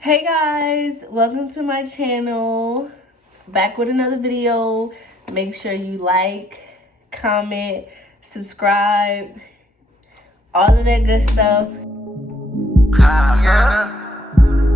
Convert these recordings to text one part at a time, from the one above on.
Hey guys, welcome to my channel. Back with another video. Make sure you like, comment, subscribe, all of that good stuff.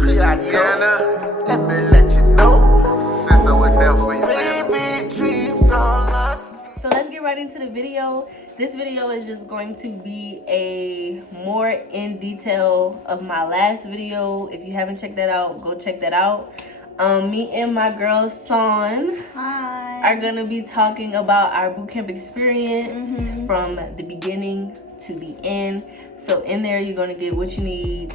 Christiana, let me let you know, since I was there for you, baby, dreams on us. So let's get right into the video. This video is just going to be a more in detail of my last video. If you haven't checked that out, go check that out. Me and my girl Son are gonna be talking about our bootcamp experience from the beginning to the end. So in there you're gonna get what you need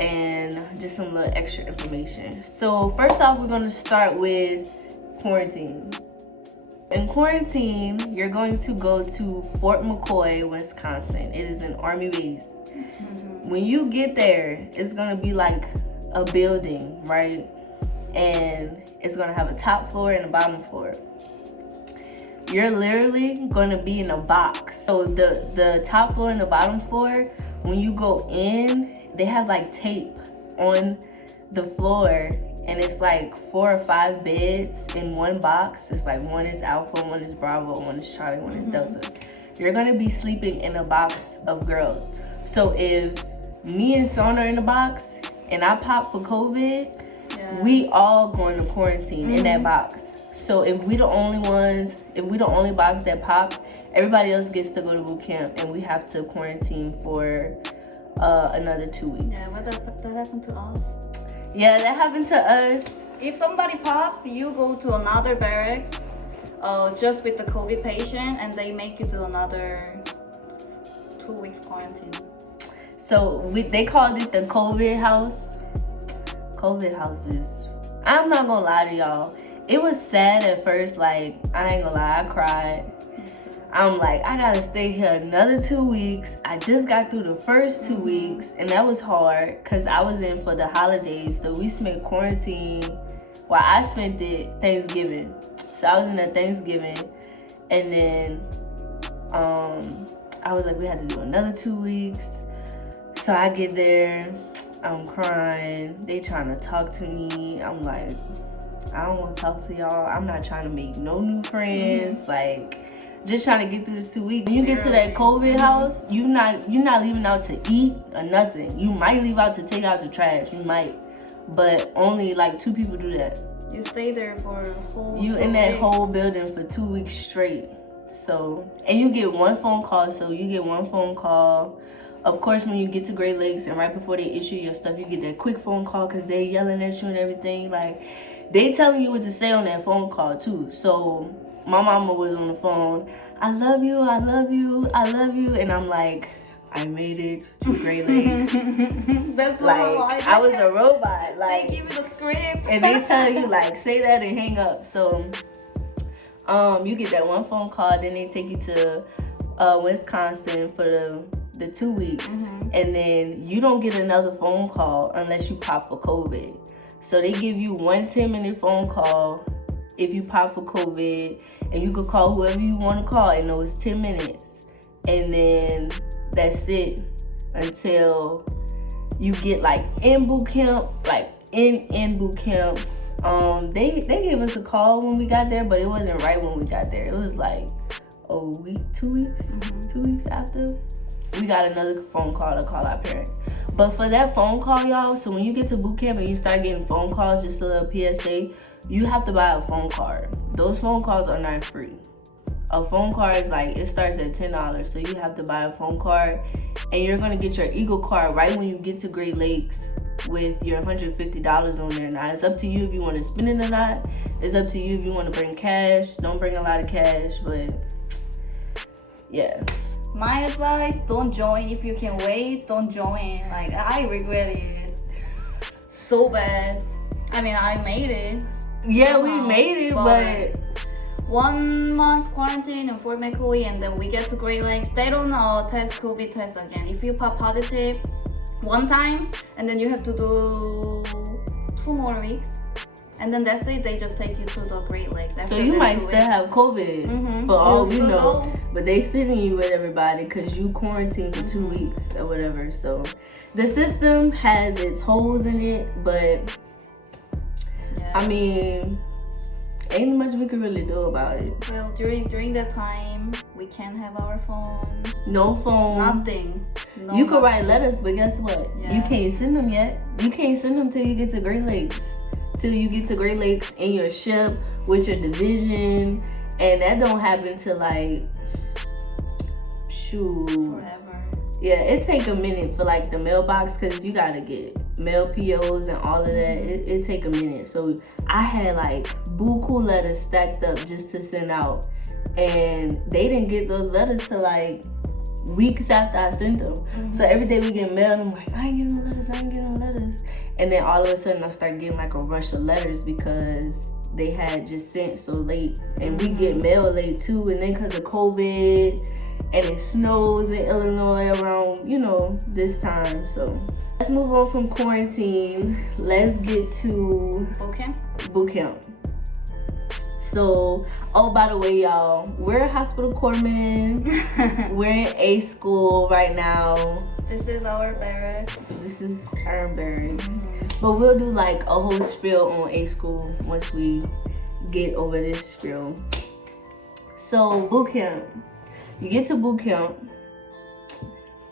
and just some little extra information. So first off, we're gonna start with quarantine. In quarantine, you're going to go to Fort McCoy, Wisconsin. It is an army base. When you get there, it's gonna be like a building, right? And it's gonna have a top floor and a bottom floor. You're literally gonna be in a box. So the top floor and the bottom floor, when you go in, they have like tape on the floor. And it's like 4 or 5 beds in one box. It's like one is Alpha, one is Bravo, one is Charlie, one is Delta. You're gonna be sleeping in a box of girls. So if me and Son are in the box and I pop for COVID, we all going to quarantine in that box. So if we the only ones, if we the only box that pops, everybody else gets to go to boot camp and we have to quarantine for another 2 weeks. Yeah, but that happened to us. Yeah, that happened to us. If somebody pops, you go to another barracks just with the COVID patient and they make you do another 2 weeks quarantine. So they called it the COVID house. COVID houses. I'm not gonna lie to y'all. It was sad at first, like, I ain't gonna lie, I cried. I'm like, I gotta stay here another 2 weeks. I just got through the first 2 weeks, and that was hard because I was in for the holidays. So we spent quarantine. Well, I spent it Thanksgiving. So I was in at Thanksgiving, and then I was like, we had to do another 2 weeks. So I get there, I'm crying. They trying to talk to me. I'm like, I don't want to talk to y'all. I'm not trying to make no new friends. Like, just trying to get through this 2 weeks. When you get to that COVID house, you're not leaving out to eat or nothing. You might leave out to take out the trash. You might, but only like 2 people do that. You stay there for a whole You 2 in that weeks. whole building for 2 weeks straight. So, and you get one phone call. So you get one phone call. Of course, when you get to Great Lakes and right before they issue your stuff, you get that quick phone call because they yelling at you and everything. Like, they telling you what to say on that phone call too. So my mama was on the phone. I love you, I love you, I love you. And I'm like, I made it to Great Lakes. That's Like, I was a robot. Like, they give you the script. and they tell you, like, say that and hang up. So you get that one phone call, then they take you to Wisconsin for the 2 weeks. And then you don't get another phone call unless you pop for COVID. So they give you one 10-minute phone call if you pop for COVID, and you could call whoever you want to call, and it was 10 minutes. And then that's it until you get like in boot camp, like in boot camp. They gave us a call when we got there, but it wasn't right when we got there. It was like a week, 2 weeks, 2 weeks after. We got another phone call to call our parents. But for that phone call, y'all, so when you get to boot camp and you start getting phone calls, just a little PSA, you have to buy a phone card. Those phone calls are not free. A phone card is like, it starts at $10, so you have to buy a phone card. And you're gonna get your Eagle card right when you get to Great Lakes with your $150 on there. Now, it's up to you if you wanna spend it or not. It's up to you if you wanna bring cash. Don't bring a lot of cash, but yeah. My advice, don't join. If you can wait, don't join. Like, I regret it so bad. I mean, I made it. Yeah, we made it, but 1 month quarantine in Fort McCoy, and then we get to Great Lakes. They don't test COVID test again. If you pop positive one time, and then you have to do 2 more weeks And then that's it. They just take you to the Great Lakes. So you might still have COVID for all we know. But they sending you with everybody because you quarantined for 2 weeks or whatever. So the system has its holes in it, but I mean, ain't much we can really do about it. Well, during that time, we can't have our phone. No phone. Nothing. No, you could write letters, but guess what? Yeah. You can't send them yet. You can't send them till you get to Great Lakes. Till you get to Great Lakes in your ship with your division, and that don't happen till like forever. Yeah, it take a minute for like the mailbox because you gotta get mail POs and all of that. It take a minute. So I had like buku letters stacked up just to send out, and they didn't get those letters till like weeks after I sent them. So every day we get mail, and I'm like, I ain't getting no letters. And then all of a sudden I start getting like a rush of letters because they had just sent so late, and we get mail late too. And then because of COVID, and it snows in Illinois around, this time. So let's move on from quarantine. Let's get to boot camp. So, oh, by the way, y'all, we're hospital corpsmen. We're in A school right now. This is our barracks. This is our barracks. But we'll do like a whole spiel on A school once we get over this spiel. So, boot camp. You get to boot camp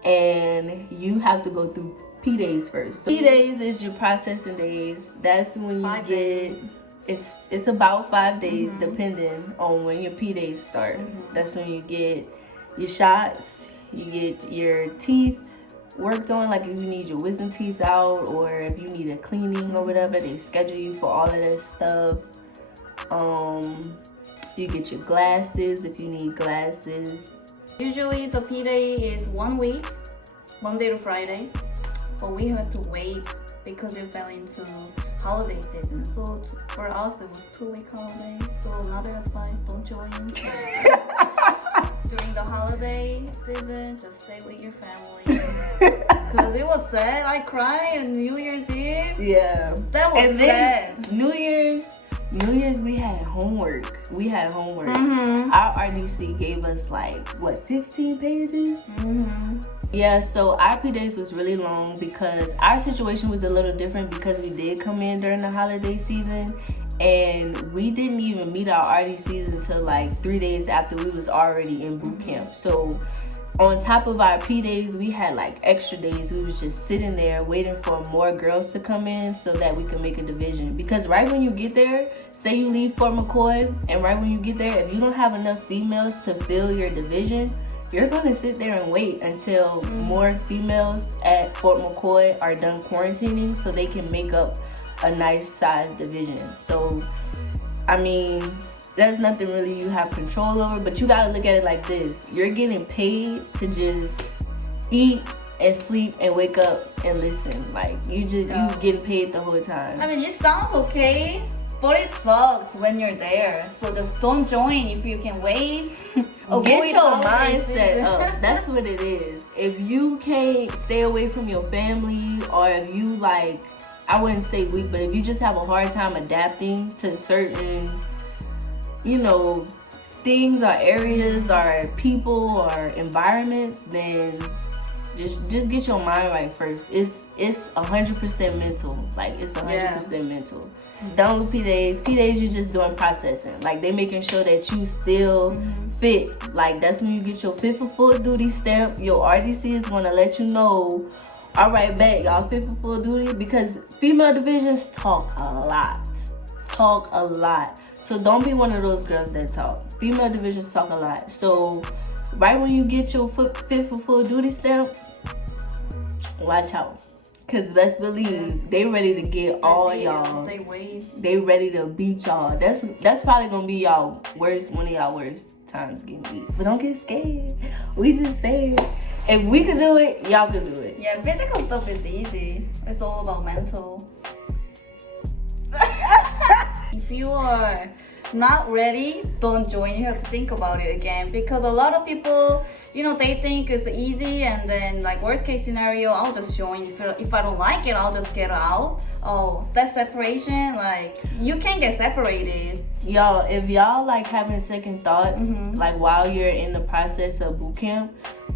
and you have to go through P days first. So P days is your processing days. That's when you get it's about 5 days depending on when your P days start. That's when you get your shots, you get your teeth worked on, like if you need your wisdom teeth out or if you need a cleaning or whatever, they schedule you for all of that stuff. You get your glasses if you need glasses. Usually the P day is 1 week, Monday to Friday, but we have to wait because it fell into holiday season. So for us it was 2-week holiday. So another advice, don't join during the holiday season. Just stay with your family. Because it was sad. I cried on New Year's Eve. Yeah. That was and sad. Then New Year's we had homework. Our RDC gave us like 15 pages? Yeah, so our P days was really long because our situation was a little different because we did come in during the holiday season, and we didn't even meet our RDCs until like 3 days after we was already in boot camp. So on top of our P days, we had like extra days. We was just sitting there waiting for more girls to come in so that we could make a division. Because right when you get there, say you leave Fort McCoy, and right when you get there, if you don't have enough females to fill your division, you're gonna sit there and wait until more females at Fort McCoy are done quarantining so they can make up a nice sized division. So, I mean, there's nothing really you have control over, but you gotta look at it like this. You're getting paid to just eat and sleep and wake up and listen. Like, you getting paid the whole time. I mean, it sounds okay, but it sucks when you're there. So just don't join if you can wait. Get your mindset up. That's what it is. If you can't stay away from your family, or if you I wouldn't say weak, but if you just have a hard time adapting to certain things or areas or people or environments, then just get your mind right first. It's 100% mental. It's 100% mental. Done with P days. P days, you're just doing processing. They making sure that you still fit. That's when you get your fit for full duty stamp. Your RDC is gonna let you know, all right, bet y'all fit for full duty, because female divisions talk a lot. So don't be one of those girls that talk. Female divisions talk a lot. So right when you get your fit for full duty stamp, watch out. Cause let's believe they ready to get all y'all. They ready to beat y'all. That's probably gonna be one of y'all worst times getting beat. But don't get scared. We just saying, if we can do it, y'all can do it. Yeah, physical stuff is easy. It's all about mental. If you are not ready, don't join. You have to think about it again, because a lot of people, they think it's easy, and then like worst case scenario, I'll just join. If I don't like it, I'll just get out. Oh, that separation, like you can't get separated. Y'all, if y'all like having second thoughts, like while you're in the process of boot camp,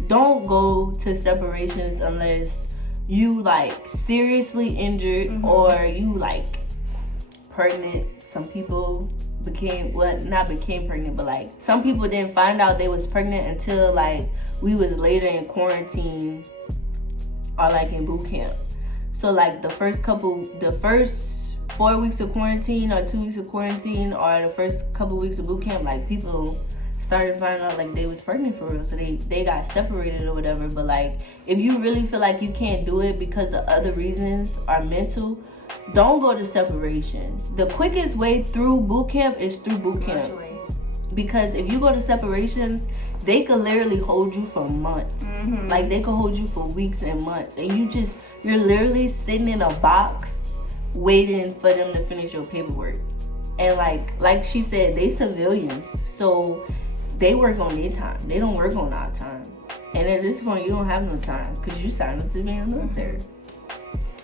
don't go to separations unless you like seriously injured or you like pregnant. Some people not became pregnant, but like some people didn't find out they was pregnant until like we was later in quarantine or like in boot camp. So like the first 4 weeks of quarantine or 2 weeks of quarantine or the first couple weeks of boot camp, like people started finding out like they was pregnant for real, so they got separated or whatever. But like if you really feel like you can't do it because of other reasons or mental, don't go to separations. The quickest way through boot camp is through boot camp. Because if you go to separations, they could literally hold you for months. Like they could hold you for weeks and months, and you're literally sitting in a box waiting for them to finish your paperwork. And like she said, they civilians, so they work on their time. They don't work on our time. And at this point, you don't have no time because you signed up to be in the military.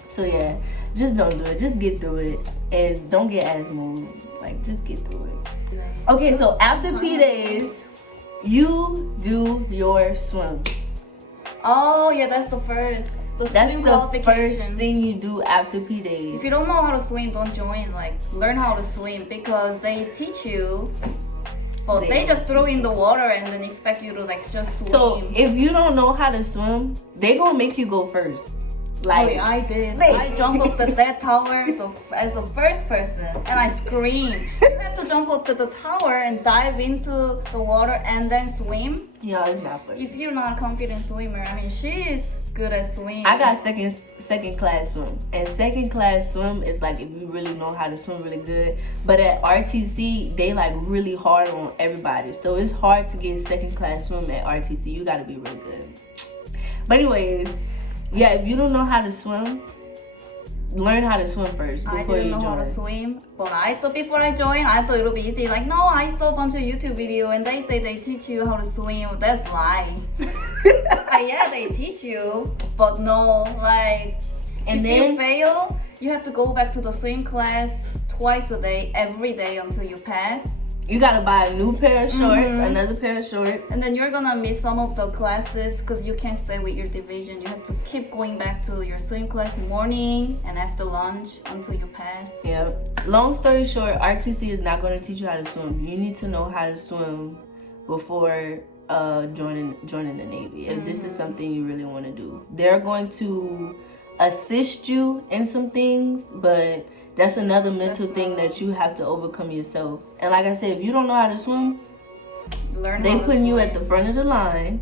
So yeah, just don't do it. Just get through it, and don't get ass moved. Like just get through it. Okay, so after P days, you do your swim. Oh yeah, that's the first. That's the first thing you do after P days. If you don't know how to swim, don't join. Like learn how to swim, because they teach you. But they just throw in the water and then expect you to like just swim. So if you don't know how to swim, they gonna make you go first. Like, oh, yeah, I did. I jumped up that tower as the first person, and I screamed. You have to jump up to the tower and dive into the water and then swim. Yeah, it's not funny. If you're not a confident swimmer, I mean, she is good at swimming. I got second class swim, and second class swim is like if you really know how to swim really good. But at RTC, they like really hard on everybody, so it's hard to get second class swim at RTC. You got to be really good. But anyways. Yeah, if you don't know how to swim, learn how to swim first before you join. I didn't know how to swim, but I thought before I joined, I thought it would be easy. Like, no, I saw a bunch of YouTube videos and they say they teach you how to swim. That's lie. Yeah, they teach you, but no, like, if you fail, you have to go back to the swim class twice a day, every day until you pass. You gotta buy a new pair of shorts, another pair of shorts. And then you're gonna miss some of the classes because you can't stay with your division. You have to keep going back to your swim class morning and after lunch until you pass. Yeah. Long story short, RTC is not gonna teach you how to swim. You need to know how to swim before joining the Navy. If this is something you really want to do, they're going to assist you in some things, but that's another mental thing that you have to overcome yourself. And like I said, if you don't know how to swim, they putting you at the front of the line.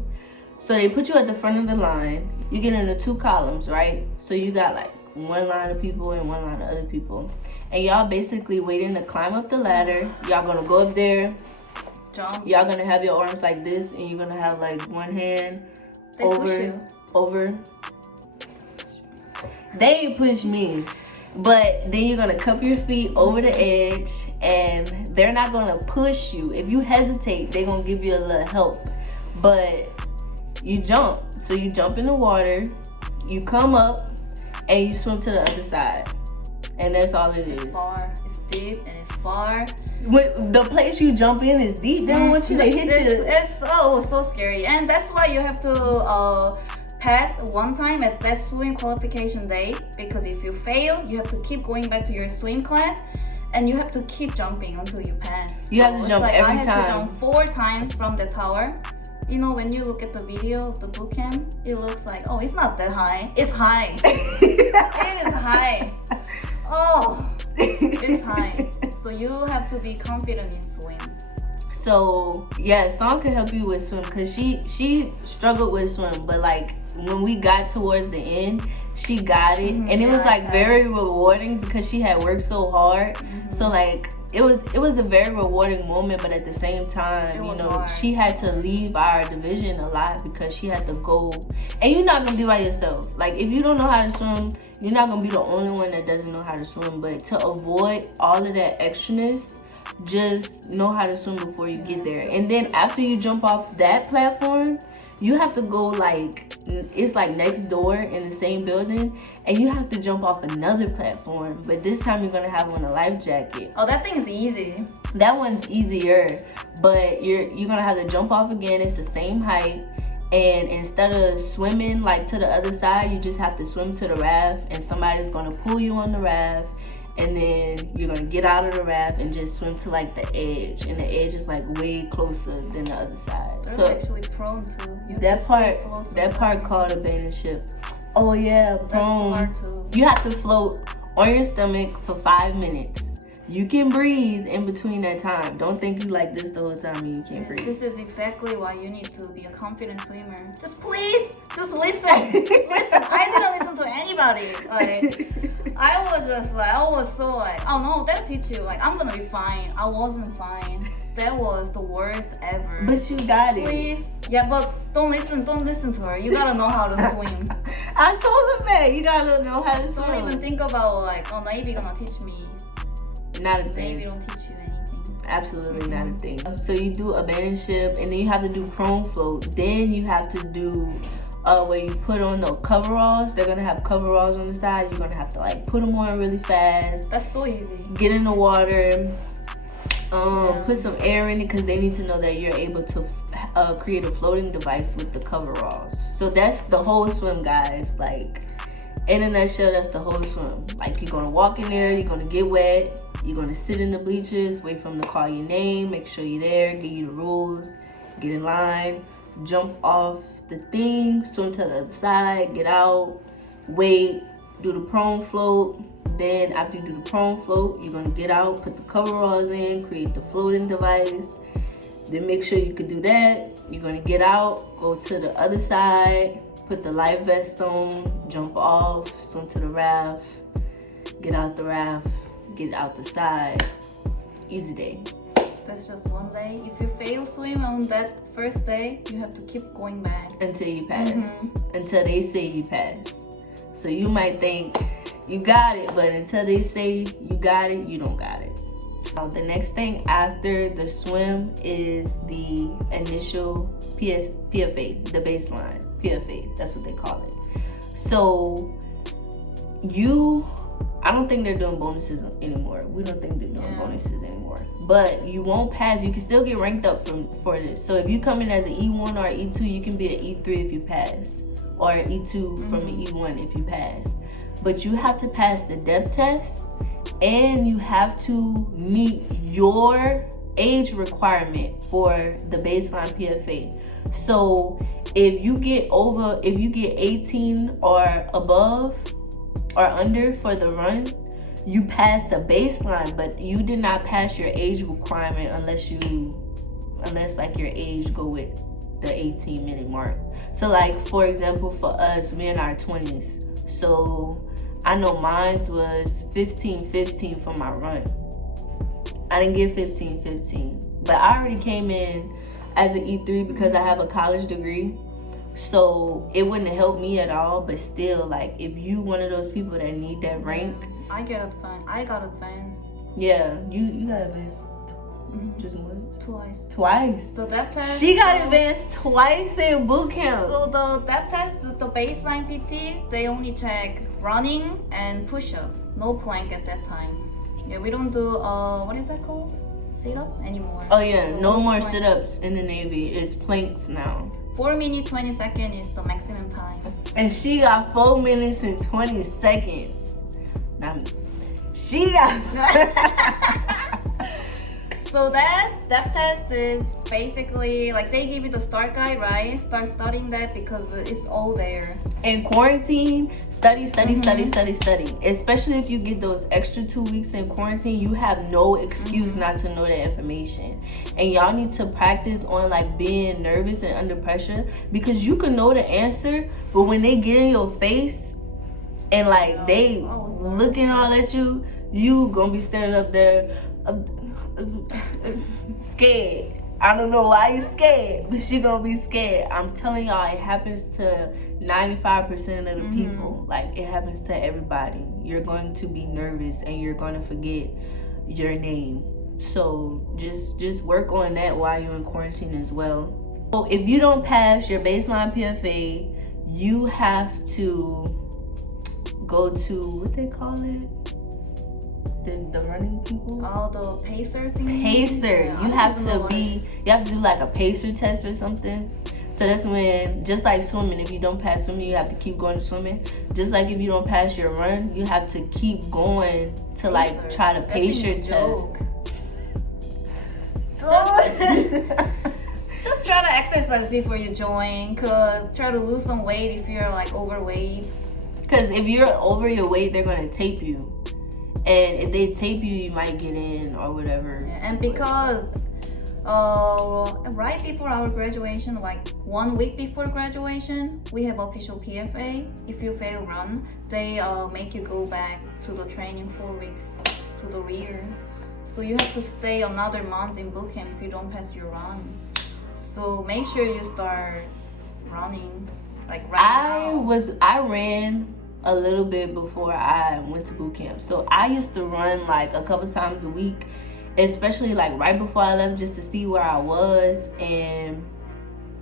So they put you at the front of the line. You get into 2 columns, right? So you got like one line of people and one line of other people. And y'all basically waiting to climb up the ladder. Y'all gonna go up there. Jump. Y'all gonna have your arms like this, and you're gonna have like one hand over. They push me. But then you're gonna cup your feet over the edge, and they're not gonna push you. If you hesitate, they're gonna give you a little help. But you jump. So you jump in the water, you come up, and you swim to the other side. And that's all it is. It's far, it's deep, and it's far. When the place you jump in is deep, they don't want you to hit you. It's so scary. And that's why you have to pass one time at that swim qualification day, because if you fail, you have to keep going back to your swim class, and you have to keep jumping until you pass. You have to jump every time. I had to jump 4 times from the tower. You know, when you look at the video of the boot camp, it looks like, oh, it's not that high. It's high. It is high. Oh, it's high. So you have to be confident in swim. So yeah, Song can help you with swim, because she struggled with swim, but like when we got towards the end, she got it, and it was like very rewarding because she had worked so hard. So like it was a very rewarding moment, but at the same time, you know, hard. She had to leave our division a lot because she had to go, and you're not gonna be by yourself. Like if you don't know how to swim, you're not gonna be the only one that doesn't know how to swim. But to avoid all of that extraness, just know how to swim before you get there. And then after you jump off that platform, you have to go like, it's like next door in the same building, and you have to jump off another platform, but this time you're gonna have on a life jacket. Oh, that thing is easy. That one's easier, but you're gonna have to jump off again. It's the same height, and instead of swimming like to the other side, you just have to swim to the raft, and somebody's gonna pull you on the raft, and then you're gonna get out of the raft and just swim to like the edge, and the edge is like way closer than the other side. They're So actually prone to. You that have to part, stay afloat for that part called abandonship. Oh yeah, That's prone. hard too. You have to float on your stomach for 5 minutes. You can breathe in between that time. Don't think you like this the whole time and you can't breathe. This is exactly why you need to be a confident swimmer. Just please, just listen. Listen, I didn't listen to anybody. Like, I was just like, I was so like, oh no, they'll teach you. Like, I'm gonna be fine. I wasn't fine. That was the worst ever. But you got it. Please. Yeah, but don't listen to her. You gotta know how to swim. I told him that. You gotta know how to swim. Don't even think about like, oh, Navy gonna teach me. Not a Navy thing. don't teach you anything. Absolutely not a thing. So you do abandonship, and then you have to do prone float. Then you have to do where you put on the coveralls. They're gonna have coveralls on the side. You're gonna have to like put them on really fast. That's so easy. Get in the water. Put some air in it because they need to know that you're able to create a floating device with the coveralls. So that's the whole swim, guys. Like, in a nutshell, that's the whole swim. Like, you're gonna walk in there, you're gonna get wet, you're gonna sit in the bleachers, wait for them to call your name, make sure you're there, give you the rules, get in line, jump off the thing, swim to the other side, get out, wait, do the prone float. Then after you do the prone float, you're gonna get out, put the coveralls in, create the floating device. Then make sure you can do that. You're gonna get out, go to the other side, put the life vest on, jump off, swim to the raft, get out the raft, get out the side. Easy day. That's just one day. If you fail swim on that first day, you have to keep going back. Until you pass. Until they say you pass. So you might think you got it, but until they say you got it, you don't got it. So the next thing after the swim is the initial PFA, the baseline. PFA, that's what they call it. So I don't think they're doing bonuses anymore. We don't think they're doing bonuses anymore. But you won't pass. You can still get ranked up for this. So if you come in as an E1 or E2, you can be an E3 if you pass. Or an E2 from an E1 if you pass. But you have to pass the depth test, and you have to meet your age requirement for the baseline PFA. So if you get 18 or above or under for the run, you pass the baseline, but you did not pass your age requirement unless like your age go with the 18-minute mark. So like, for example, for us, we're in our 20s. So I know mine was 15-15 for my run. I didn't get 15-15, but I already came in as an E3 because I have a college degree. So it wouldn't have helped me at all, but still, like, if you one of those people that need that rank. I got advanced. Yeah, you got advanced. Just once? Twice. So that test. She got advanced twice in boot camp. So that test, the baseline PT, they only check running and push-up. No plank at that time. Yeah, we don't do what is that called? Sit-up anymore. Oh yeah, so no more plank. sit-ups in the Navy. It's planks now. 4 minutes 20 seconds is the maximum time. And she got 4 minutes and 20 seconds. Now, she got. So that test is basically like they give you the start guide, right? Start studying that because it's all there. In quarantine, study. Especially if you get those extra 2 weeks in quarantine, you have no excuse not to know that information. And y'all need to practice on like being nervous and under pressure, because you can know the answer, but when they get in your face and like they looking all at you, you gonna be standing up there scared. I don't know why you scared, but she gonna be scared. I'm telling y'all, it happens to 95% of the people. Like, it happens to everybody. You're going to be nervous and you're going to forget your name. So just work on that while you're in quarantine as well. So if you don't pass your baseline PFA, you have to go to, what they call it? The running people? Oh, the pacer thing? Pacer. Yeah, You have to do like a pacer test or something. So that's when, just like swimming, if you don't pass swimming, you have to keep going to swimming. Just like if you don't pass your run, you have to keep going to like try to pace your test. Just try to exercise before you join, cause try to lose some weight if you're like overweight. Cause if you're over your weight, they're gonna tape you, and if they tape you, you might get in or whatever. Yeah, and because right before our graduation, like 1 week before graduation, we have official PFA. If you fail run, they make you go back to the training 4 weeks to the rear. So you have to stay another month in boot camp if you don't pass your run. So make sure you start running like right now. I ran a little bit before I went to boot camp. So I used to run like a couple times a week, especially like right before I left, just to see where I was, and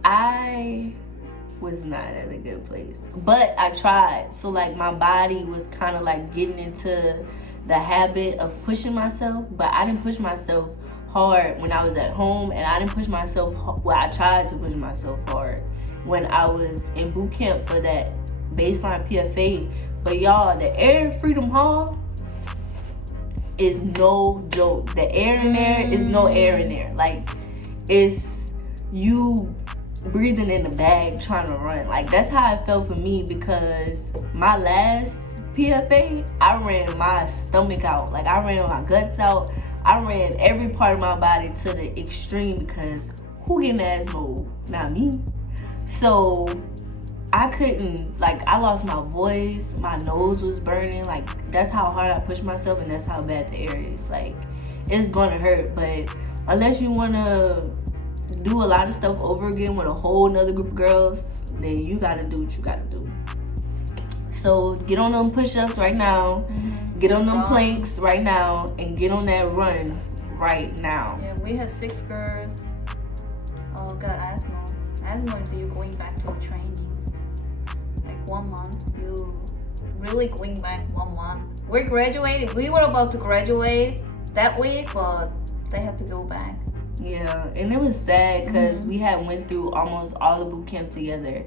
I was not at a good place. But I tried. So like my body was kind of like getting into the habit of pushing myself, but I didn't push myself hard when I was at home, and I didn't push myself, well, I tried to push myself hard when I was in boot camp for that baseline PFA. But y'all, the air in Freedom Hall is no joke. The air in there is no air in there. Like, it's you breathing in the bag trying to run. Like, that's how it felt for me, because my last PFA, I ran my stomach out. Like, I ran my guts out. I ran every part of my body to the extreme, because who getting asthma? Not me. So I couldn't, like, I lost my voice, my nose was burning. Like, that's how hard I pushed myself, and that's how bad the air is. Like, it's gonna hurt, but unless you wanna do a lot of stuff over again with a whole nother group of girls, then you gotta do what you gotta do. So get on them push-ups right now, get on them planks right now, and get on that run right now. Yeah, we had 6 girls got asthma. Asthma is you going back to training. Like 1 month, you really going back 1 month. We're graduating. We were about to graduate that week, but they had to go back. Yeah, and it was sad because we had went through almost all the boot camp together.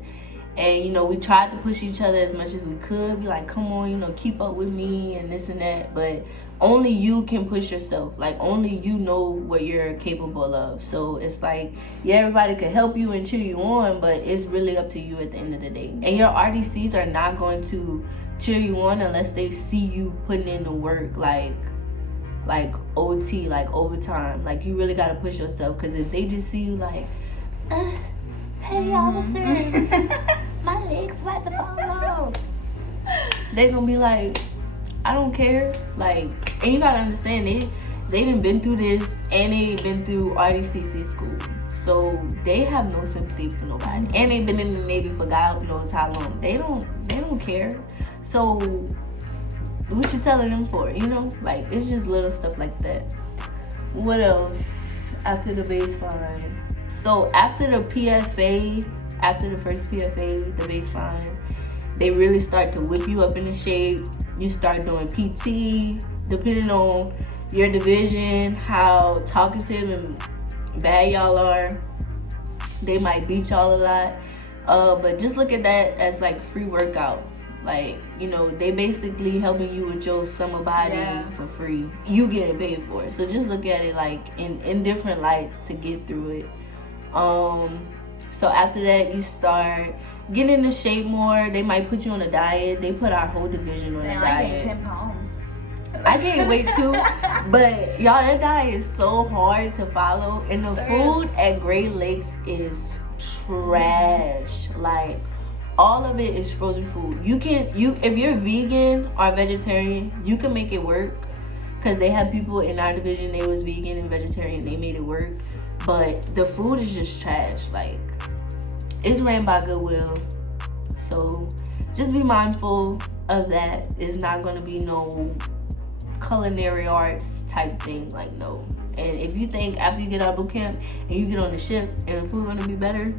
And, you know, we tried to push each other as much as we could. Be like, come on, you know, keep up with me and this and that. But only you can push yourself. Like, only you know what you're capable of. So it's like, yeah, everybody could help you and cheer you on, but it's really up to you at the end of the day. And your RDCs are not going to cheer you on unless they see you putting in the work, like OT, like overtime. Like, you really got to push yourself. Because if they just see you like, hey, officer, my leg's about to fall off, they gonna be like, I don't care. Like, and you gotta understand, they done been through this, and they been through RDCC school, so they have no sympathy for nobody. And they've been in the Navy for God knows how long. They don't care. So what you telling them for? You know, like, it's just little stuff like that. What else after the baseline? So after the PFA, after the first PFA, the baseline, they really start to whip you up into shape. You start doing PT, depending on your division, how talkative and bad y'all are. They might beat y'all a lot, but just look at that as like free workout. Like, you know, they basically helping you with your summer body for free. You getting paid for it. So just look at it like in different lights to get through it. So after that, you start getting into shape more. They might put you on a diet. They put our whole division on a diet. I gained 10 pounds. I gained weight too, but y'all, that diet is so hard to follow, and the food at Great Lakes is trash. Like, all of it is frozen food. If you're vegan or vegetarian, you can make it work, because they have people in our division, they was vegan and vegetarian, they made it work. But the food is just trash. Like, it's ran by Goodwill, so just be mindful of that. It's not going to be no culinary arts type thing. Like, no. And if you think after you get out of boot camp and you get on the ship and the food gonna be better,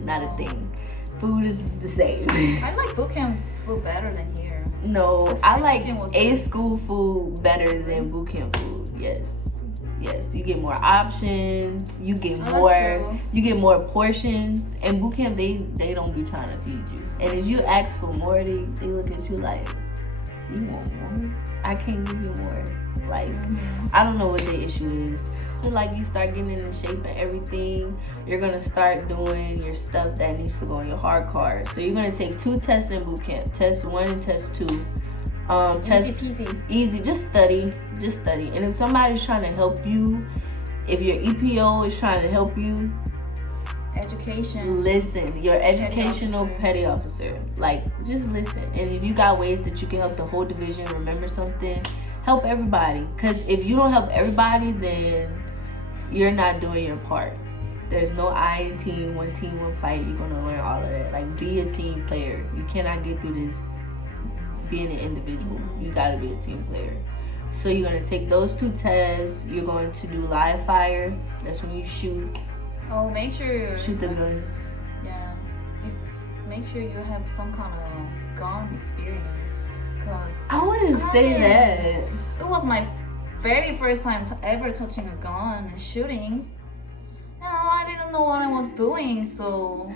not a thing. Food is the same. I like boot camp food better than here. No, I like A school food better than boot camp food. Yes. Yes, you get more options, you get more portions. And boot camp, they don't be trying to feed you. And if you ask for more, they look at you like, you want more? I can't give you more. Like, I don't know what the issue is. Like, you start getting into shape and everything, you're gonna start doing your stuff that needs to go on your hard card. So you're gonna take 2 tests in boot camp, test 1 and test 2. Test easy, just study. And if somebody's trying to help you, if your EPO is trying to help you, listen. Your educational petty officer, like, just listen. And if you got ways that you can help the whole division remember something, help everybody. Because if you don't help everybody, then you're not doing your part. There's no I in team, one fight. You're gonna learn all of that. Like, be a team player. You cannot get through this being an individual. You gotta be a team player. So you're gonna take those 2 tests. You're going to do live fire. That's when you shoot. Oh, make sure shoot the gun. Yeah, make sure you have some kind of gun experience. Cause I wouldn't say that. It was my very first time ever touching a gun and shooting. And I didn't know what I was doing, so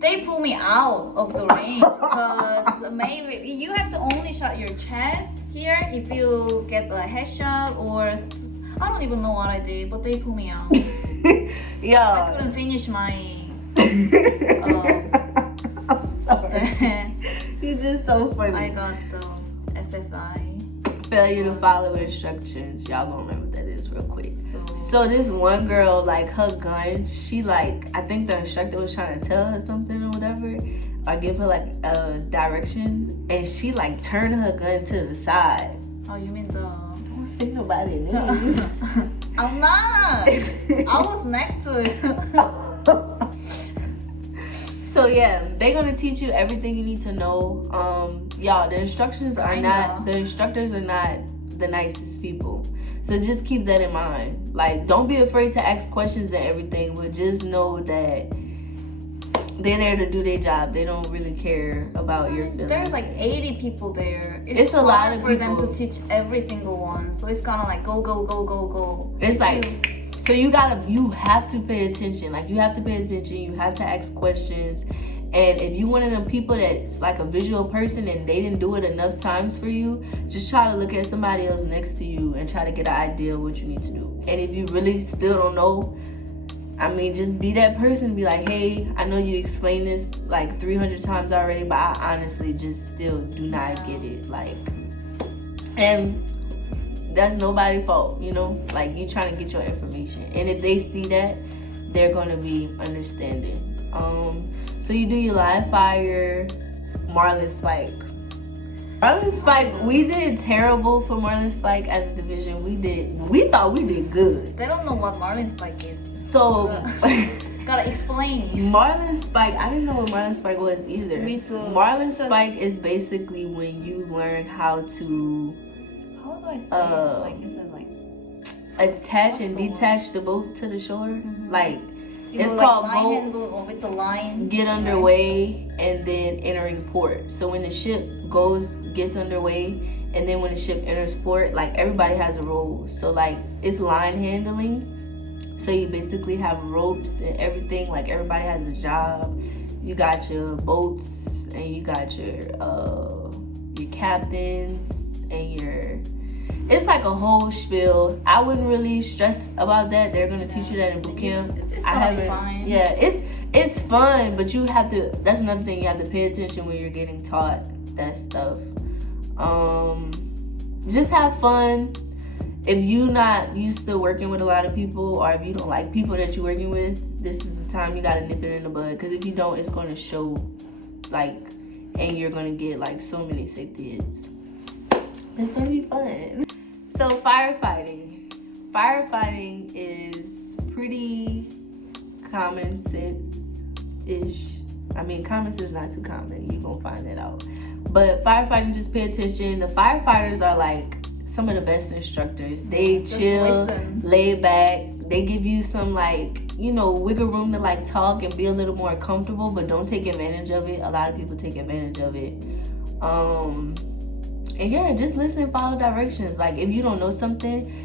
they pulled me out of the range because maybe you have to only shot your chest here if you get a headshot, or I don't even know what I did, but they pulled me out. Yeah. I couldn't finish my. I'm sorry. You're just so funny. I got the FFI. Failure to follow instructions. Y'all gonna remember what that is real quick. So this one girl, like, her gun, she, like, I think the instructor was trying to tell her something or whatever, or give her, like, a direction, and she, like, turned her gun to the side. Oh, you mean the... Don't say nobody name. I'm not. I was next to it. So yeah, they're gonna teach you everything you need to know. Y'all, the instructors are not the nicest people. So just keep that in mind. Like, don't be afraid to ask questions and everything, but just know that they're there to do their job. They don't really care about your feelings. There's like 80 people there. It's a lot of for people. them to teach every single one. So it's kind of like go. It's like, so you have to pay attention. Like, you have to pay attention. You have to ask questions. And if you one of them people that's like a visual person and they didn't do it enough times for you, just try to look at somebody else next to you and try to get an idea of what you need to do. And if you really still don't know, I mean, just be that person. Be like, hey, I know you explained this like 300 times already, but I honestly just still do not get it. Like, and that's nobody's fault, you know? Like, you trying to get your information. And if they see that, they're going to be understanding. So you do your live fire, Marlin Spike. Marlin Spike, we did terrible for Marlin Spike as a division. We thought we did good. They don't know what Marlin Spike is. So gotta explain. Marlin Spike, I didn't know what Marlin Spike was either. Me too. Marlin Spike is basically when you learn how to how do I say it? Like, is it like attach and detach the boat to the shore? Mm-hmm. Like, you it's know, called like line handle with the line. Get underway and then entering port. So when the ship gets underway, and then when the ship enters port, like, everybody has a role. So like, it's line handling. So you basically have ropes and everything. Like, everybody has a job. You got your boats and you got your captains and it's like a whole spiel. I wouldn't really stress about that. They're gonna teach you that in boot camp. It's gonna be fine. Yeah, it's fun, but you have to. That's another thing, you have to pay attention when you're getting taught that stuff. Just have fun. If you're not used to working with a lot of people, or if you don't like people that you're working with, this is the time you gotta nip it in the bud. Because if you don't, it's gonna show, like, and you're gonna get like so many safety hits. It's gonna be fun. So firefighting is pretty common sense-ish. I mean, common sense is not too common. You gonna find it out. But firefighting, just pay attention. The firefighters are like some of the best instructors. They Just chill, listen. lay back. They give you some like, you know, wiggle room to like talk and be a little more comfortable, but don't take advantage of it. A lot of people take advantage of it. And yeah, just listen and follow directions. Like if you don't know something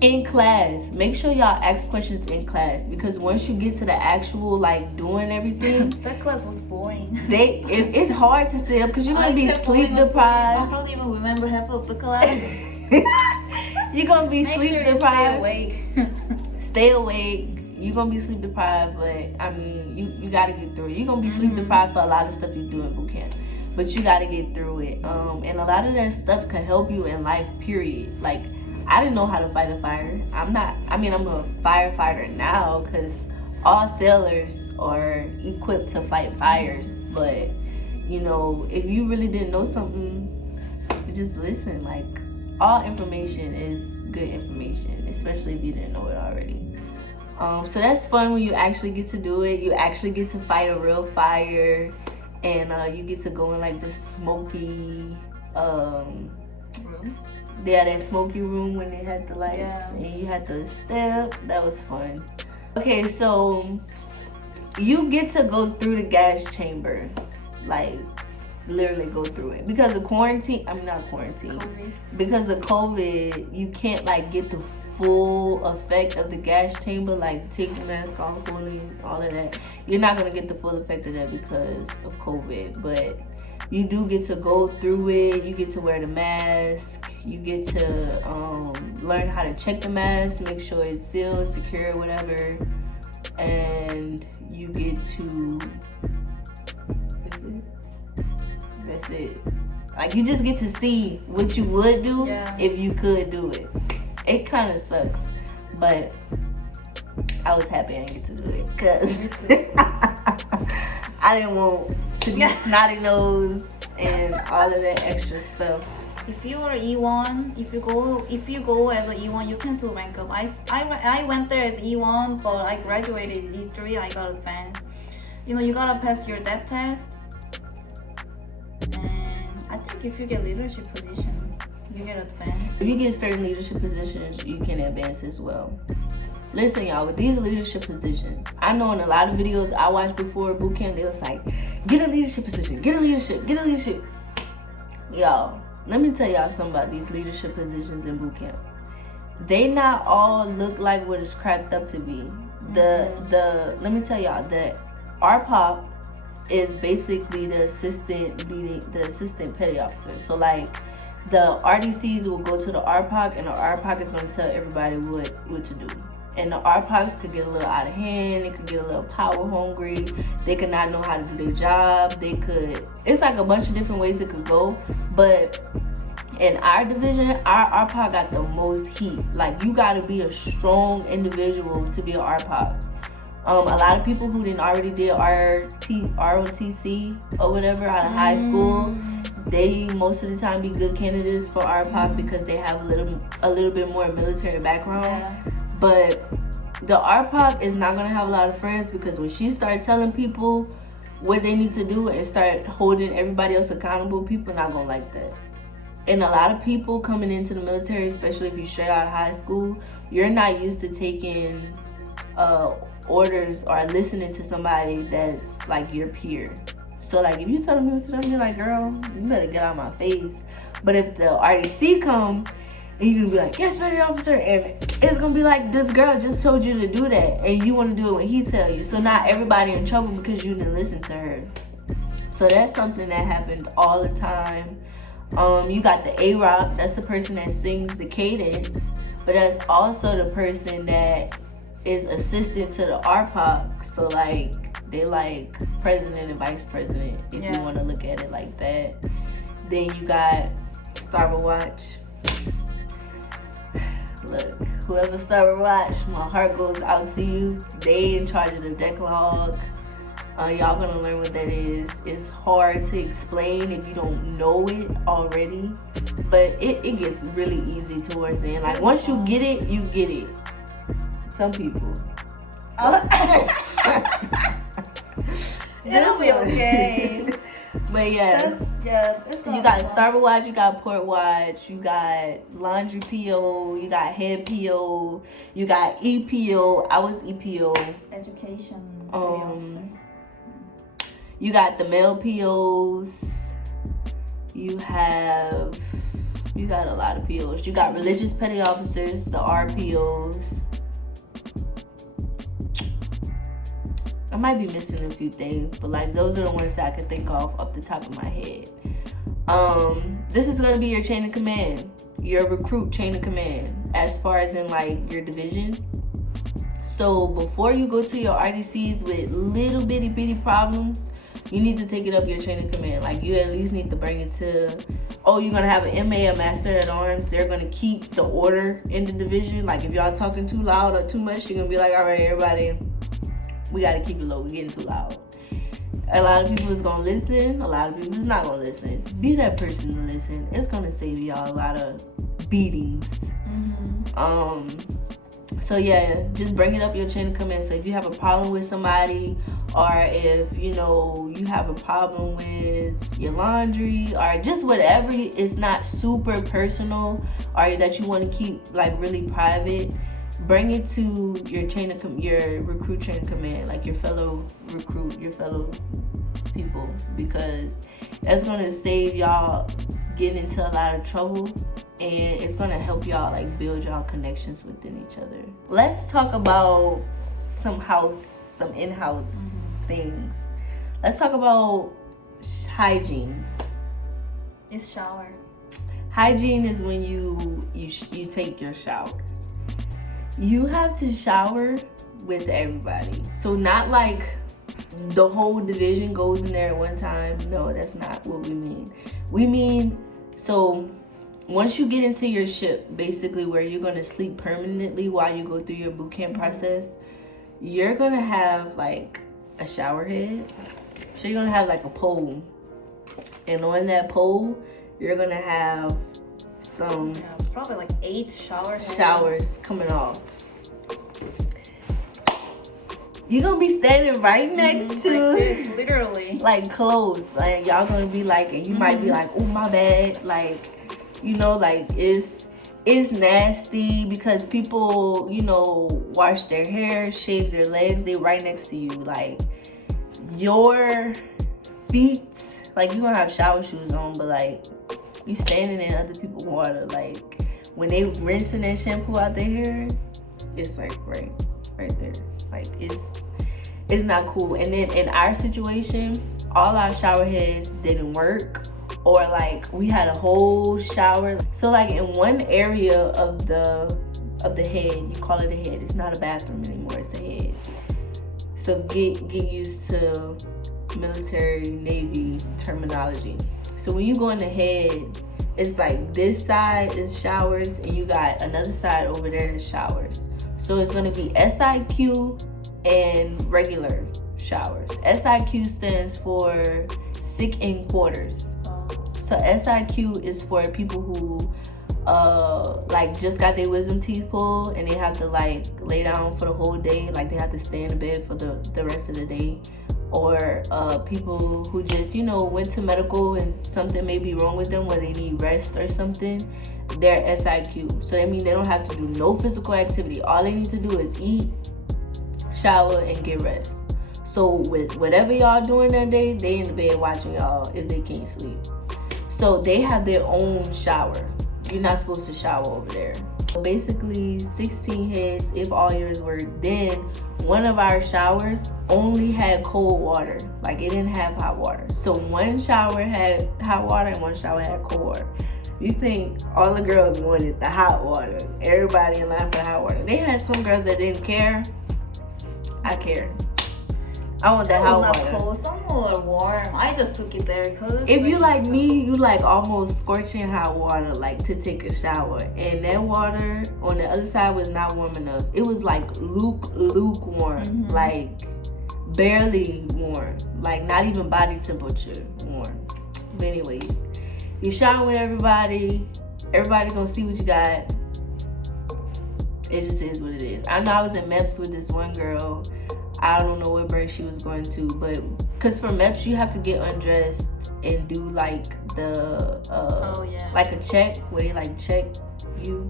in class, make sure y'all ask questions in class, because once you get to the actual like doing everying, That class was boring. it's hard to stay up because you're gonna be kept sleep falling asleep. deprived. I don't even remember half of the class. You're gonna be Make sleep sure you deprived. stay awake. Stay awake. You're gonna be sleep deprived, but I mean, you gotta get through it. You're gonna be sleep deprived for a lot of stuff you do in boot camp, but you gotta get through it. And a lot of that stuff can help you in life, period. Like, I didn't know how to fight a fire. I'm a firefighter now because all sailors are equipped to fight fires. But, you know, if you really didn't know something, just listen. Like, all information is good information, especially if you didn't know it already. So that's fun when you actually get to do it. You actually get to fight a real fire, and you get to go in like this smoky Room? yeah, that smoky room when they had the lights, Yeah. and you had to step. That was fun. Okay, so you get to go through the gas chamber, like literally go through it because of quarantine. I mean, not quarantine. COVID. Because of COVID, you can't like get the full effect of the gas chamber, like take your mask off, holding all of that. You're not gonna get the full effect of that because of COVID, but you do get to go through it. You get to wear the mask. You get to learn how to check the mask to make sure it's sealed, secure, whatever. And you get to, that's it. Like, you just get to see what you would do if you could do it. It kind of sucks, but I was happy I didn't get to do it because I didn't want to be snotty nose and all of that extra stuff. If you are E1, if you go as an E1, you can still rank up. I went there as E1, but I graduated E3. I got advanced. You know, you gotta pass your depth test, and I think if you get leadership position, you get advanced. If you get certain leadership positions, you can advance as well. Listen, y'all, with these leadership positions, I know in a lot of videos I watched before boot camp, they was like, get a leadership position, get a leadership. Y'all, let me tell y'all something about these leadership positions in boot camp. They not all look like what it's cracked up to be. Let me tell y'all that RPOP is basically the assistant petty officer. So like the RDCs will go to the RPOC, and the RPOC is going to tell everybody what to do. And the RPOCs could get a little out of hand. They could get a little power hungry. They could not know how to do their job. It's like a bunch of different ways it could go. But in our division, our RPOC got the most heat. Like, you got to be a strong individual to be an RPOC. A lot of people who didn't already did ROTC or whatever out of high school, they most of the time be good candidates for RPOC because they have a little bit more military background. Yeah. But the RPOC is not gonna have a lot of friends because when she started telling people what they need to do and start holding everybody else accountable, people not gonna like that. And a lot of people coming into the military, especially if you straight out of high school, you're not used to taking orders or listening to somebody that's like your peer. So like if you telling me what to do, you're like, girl, you better get out of my face. But if the RDC come, and you can be like, yes, petty officer, and it's gonna be like, this girl just told you to do that, and you want to do it when he tell you. So not everybody in trouble because you didn't listen to her. So that's something that happened all the time. You got the A-Rock, that's the person that sings the cadence, but that's also the person that is assistant to the RPOC. So like they like president and vice president, if you want to look at it like that. Then you got Starboard Watch. Look, whoever Starboard Watch, my heart goes out to you. They in charge of the decalogue. Y'all gonna learn what that is. It's hard to explain if you don't know it already, but it gets really easy towards the end. Like once you get it, you get it. Some people. It'll be okay. But yeah, it's gonna you got be fun. starboard watch, you got port watch, you got laundry PO, you got head PO, you got EPO. I was EPO. Education. You got the male POs. You got a lot of POs. You got religious petty officers, the RPOs. I might be missing a few things, but like those are the ones that I can think of off the top of my head. This is gonna be your chain of command, your recruit chain of command, as far as in like your division. So before you go to your RDCs with little bitty problems, you need to take it up your chain of command. Like you at least need to bring it to, oh, you're gonna have an MA, a master at arms. They're gonna keep the order in the division. Like if y'all talking too loud or too much, you're gonna be like, all right, everybody, we gotta keep it low. We're getting too loud. A lot of people is gonna listen. A lot of people is not gonna listen. Be that person to listen. It's gonna save y'all a lot of beatings. So yeah, just bring it up your chain of command. So if you have a problem with somebody, or if you have a problem with your laundry, or just whatever, it's not super personal, or that you want to keep like really private, bring it to your your recruit chain of command, like your fellow recruit, your fellow people, because that's gonna save y'all getting into a lot of trouble, and it's gonna help y'all like build y'all connections within each other. Let's talk about some in-house things. Let's talk about hygiene. It's shower. Hygiene is when you take your showers. You have to shower with everybody. So not like the whole division goes in there at one time. No, that's not what we mean. We mean, so once you get into your ship, basically where you're going to sleep permanently while you go through your boot camp process, you're going to have like a shower head. So you're going to have like a pole. And on that pole, you're going to have some probably like 8 showers coming off. You're gonna be standing right next to like this, literally, like close. Like y'all gonna be like, and you might be like, oh my bad, like like it's nasty because people wash their hair, shave their legs, they right next to you. Like your feet, like you're gonna have shower shoes on, but like you standing in other people's water. Like when they rinsing and shampoo out their hair, it's like right there. Like it's not cool. And then in our situation, all our shower heads didn't work, or like we had a whole shower. So like in one area of the head, you call it a head. It's not a bathroom anymore. It's a head. So get used to military Navy terminology. So when you go in the head, it's like this side is showers, and you got another side over there is showers. So it's going to be SIQ and regular showers. SIQ stands for sick in quarters. So SIQ is for people who like just got their wisdom teeth pulled and they have to like lay down for the whole day. Like they have to stay in the bed for the rest of the day. Or people who just, went to medical and something may be wrong with them where they need rest or something. They're SIQ. So that means they don't have to do no physical activity. All they need to do is eat, shower, and get rest. So with whatever y'all doing that day, they in the bed watching y'all if they can't sleep. So they have their own shower. You're not supposed to shower over there. So basically 16 heads if all yours were. Then one of our showers only had cold water. Like it didn't have hot water. So one shower had hot water and one shower had cold water. You think all the girls wanted the hot water. Everybody in line for the hot water. They had some girls that didn't care. I care. I want that hot water. Not cold, some were warm. I just took it there because if you like me, you like almost scorching hot water, like to take a shower. And that water on the other side was not warm enough. It was like lukewarm, like barely warm, like not even body temperature warm. But anyways, you shower with everybody. Everybody gonna see what you got. It just is what it is. I know I was in MEPS with this one girl. I don't know what branch she was going to, but Cause for MEPS you have to get undressed and do like the like a check where they like check you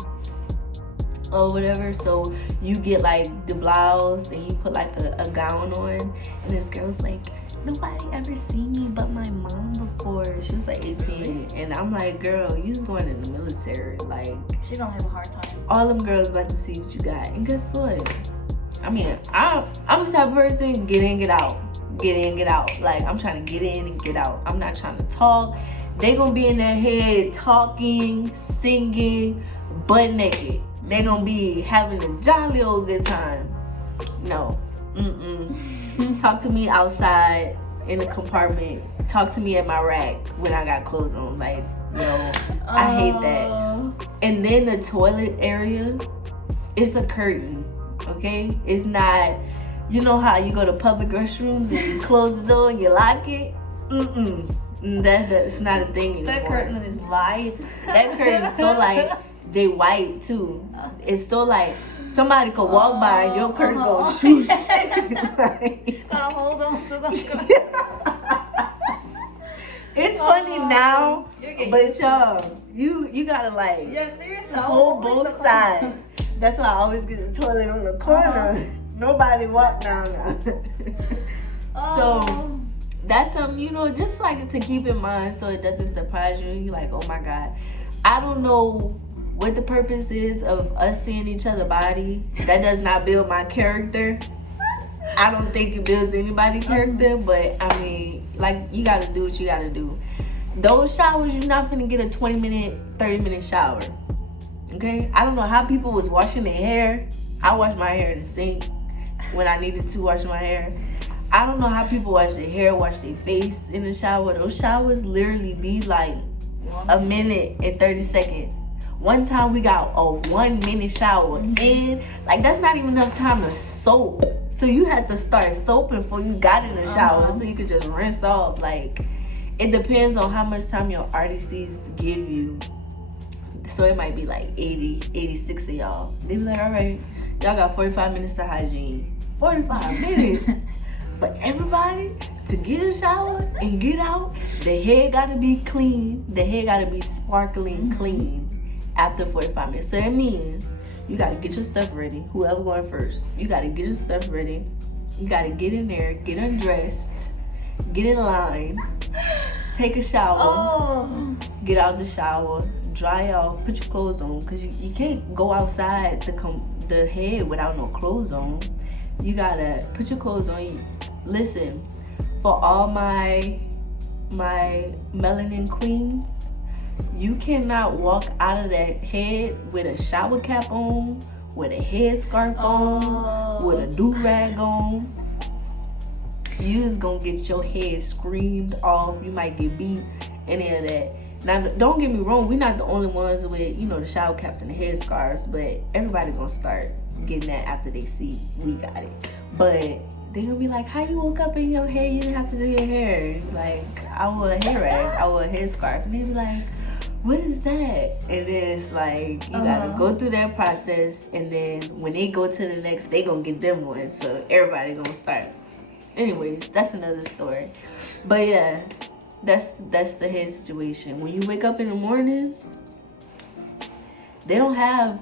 or whatever. So you get like the blouse and you put like a gown on, and this girl's like, nobody ever seen me but my mom before. She was like 18, and I'm like, girl, you just going in the military. Like, she gonna have a hard time. All them girls about to see what you got. And guess what? I mean, I'm the type of person, get in, get out. Get in, get out. Like, I'm trying to get in and get out. I'm not trying to talk. They gonna be in their head talking, singing, butt naked. They gonna be having a jolly old good time. No. Talk to me outside in the compartment. Talk to me at my rack when I got clothes on. Like, no, I hate that. And then the toilet area, it's a curtain, okay? It's not, you know how you go to public restrooms and you close the door and you lock it? That's not a thing anymore. That curtain is light. That curtain is so light. They white too. It's so like somebody could walk by and your curtain goes shoot. Like, gotta hold on to them. It's funny now, but y'all, you gotta like seriously, hold both sides. That's why I always get the toilet on the corner. Nobody walk down there. So that's something, you know, just like to keep in mind so it doesn't surprise you. You're like, oh my God. I don't know what the purpose is of us seeing each other's body. That does not build my character. I don't think it builds anybody's character, but I mean, like, you gotta do what you gotta do. Those showers, you're not gonna get a 20-minute, 30-minute shower. Okay? I don't know how people was washing their hair. I wash my hair in the sink when I needed to wash my hair. I don't know how people wash their hair, wash their face in the shower. Those showers literally be like a minute and 30 seconds. One time we got a 1 minute shower and like that's not even enough time to soap. So you had to start soaping before you got in the shower so you could just rinse off. Like, it depends on how much time your RDCs give you. So it might be like 80, 86 of y'all. They be like, all right, y'all got 45 minutes to hygiene. 45 minutes. But everybody, to get a shower and get out, the head gotta be clean. The head gotta be sparkling clean after 45 minutes. So that means you gotta get your stuff ready. Whoever going first, you gotta get your stuff ready. You gotta get in there, get undressed, get in line, take a shower, get out the shower, dry off, put your clothes on, because you can't go outside the head without no clothes on. You gotta put your clothes on. Listen, for all my melanin queens, you cannot walk out of that head with a shower cap on, with a headscarf on, with a do-rag on. You is gonna get your head screamed off. You might get beat, any of that. Now, don't get me wrong, we're not the only ones with, you know, the shower caps and the headscarves, but everybody gonna start getting that after they see we got it. But they gonna be like, how you woke up in your hair? You didn't have to do your hair. Like, I wore a hair rag, I wore a headscarf. And they be like, what is that? And then it's like, you gotta go through that process, and then when they go to the next, they gonna get them one. So everybody gonna start. Anyways, that's another story. But yeah, that's the head situation. When you wake up in the mornings, they don't have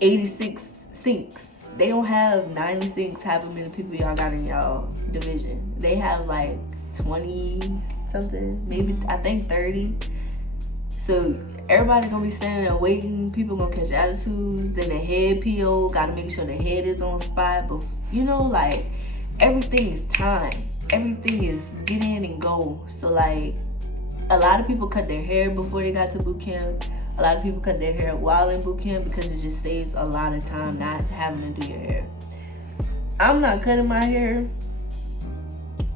86 sinks. They don't have 90 sinks, however many people y'all got in y'all division. They have like 20 something, maybe I think 30. So everybody gonna be standing there waiting. People gonna catch attitudes. Then the head PO gotta make sure the head is on spot. But you know, like, everything is time. Everything is get in and go. So like, a lot of people cut their hair before they got to boot camp. A lot of people cut their hair while in boot camp because it just saves a lot of time not having to do your hair. I'm not cutting my hair.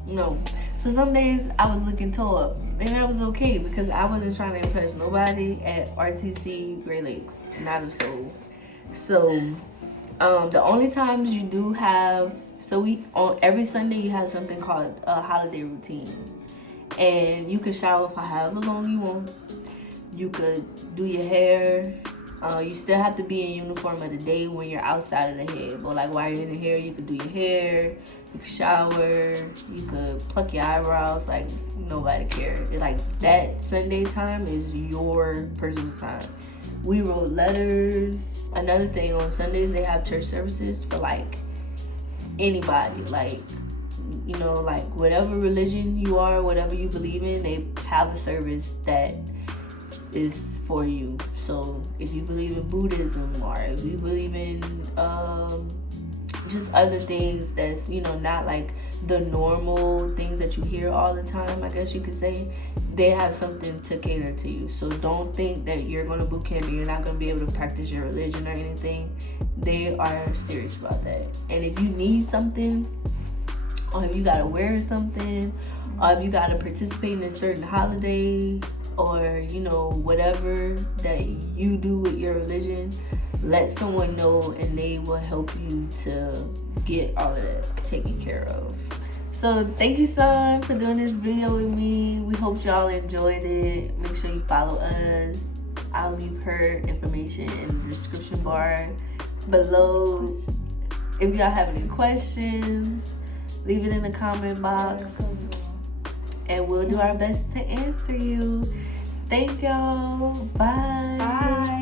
No. So some days I was looking tall, and that was okay because I wasn't trying to impress nobody at RTC Great Lakes, not a soul. So the only times you do have, so we on every Sunday you have something called a holiday routine, and you can shower for however long you want. You could do your hair You still have to be in uniform of the day when you're outside of the head. But like while you're in the hair, you could do your hair, you could shower, you could pluck your eyebrows. Like nobody cares. It's like that Sunday time is your personal time. We wrote letters. Another thing, on Sundays they have church services for like anybody. Like, you know, like whatever religion you are, whatever you believe in, they have a service that is for you. So if you believe in Buddhism, or if you believe in just other things that's, you know, not like the normal things that you hear all the time, I guess you could say, they have something to cater to you. So don't think that you're going to boot camp and you're not going to be able to practice your religion or anything. They are serious about that. And if you need something, or if you got to wear something, or if you got to participate in a certain holiday, or, you know, whatever that you do with your religion, let someone know and they will help you to get all of that taken care of. So thank you, son, for doing this video with me. We hope y'all enjoyed it. Make sure you follow us. I'll leave her information in the description bar below. If y'all have any questions, leave it in the comment box and we'll do our best to answer you. Thank y'all. Bye. Bye.